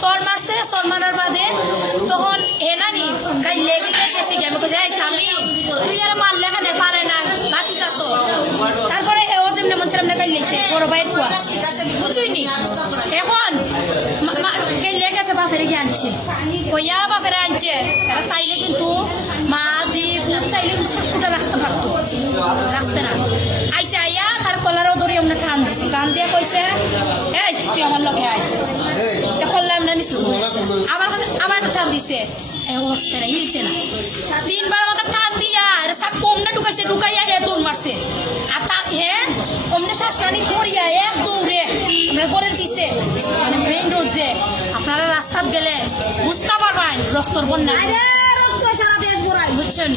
সর মারছে, সর মারার বাদে তখন এনানি গাই লেগে গেছে কি আমি কোথায় থামি তুই আর মারলে এখানে পারে না বাকি তো তারপরে ও যেমন মন ছিলাম না গাই লেগেছে বড় ভাইয়ের ফুয়া বুঝুইনি এখন গাই লেগে গেছে বাপেরে গিয়ে আনছে কইয়া বাপেরে আনছে এরা চাইলে কিন্তু মা দি চাইলে কিন্তু চাকুটা রাখতে পারতো রাখছে না আইসে আইয়া তার কলারও ধরে আমরা টান দিচ্ছি টান দিয়ে কইছে এই তুই আমার লগে আয় করলাম না নিশ্চিত আবার টান দিছে হচ্ছে না হিলছে না 3 বার মতো টান দিয়া সব কমনে ঢুকাইছে ঢুকাইয়া দৌড় মারছে আর তা কমনে শ্বাসখানি ধরিয়া এক দৌড়ে আমরা গড়ের পিছে মানে মেইন রোড যে আপনারা রাস্তাত গেলে বুঝতে পারবেন রক্তর বন্যা বুঝছেন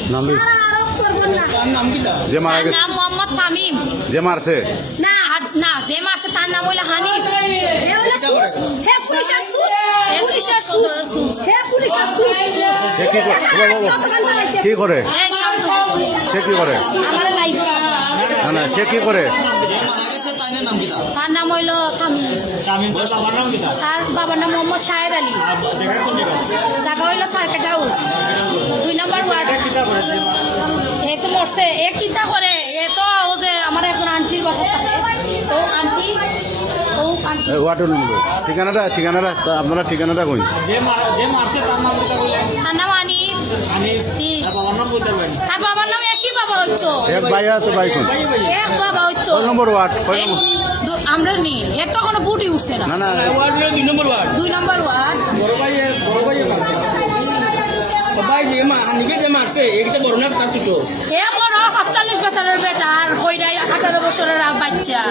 যে মারা গেছে নাম মোহাম্মদ তামিম যে মারছে না না যে মারছে তার নাম হইলো হানিফ সে কি করে সে কি করে না না সে কি করে তার নাম হইলো তামিম তার বাবার নাম মোহাম্মদ শাহেদ আলী জায়গা হইলো সার্কেট হাউস 2 নম্বর ওয়ার্ড এ তো মরছে এ কিতা করে এ তো ও যে আমার একজন আন্টির বাসা আছে ও আন্টি ঠিকানাটা আপনারা ঠিকানাটা কই তার নাম আনিফ তার বাবার নাম একই বাবা হইতো এক ভাই তো ভাই কোন এক বাবা হইতো নম্বর ওয়ার্ড আমরা নি এর তো কোনো বুটি উঠছে না না না 2 নম্বর ওয়ার্ড ভাই যে হানিকে যে মারছে এটা বড় না তার ছোট এ বড় 45 বছরের বেটা আর কইরা 18 বছরের বাচ্চা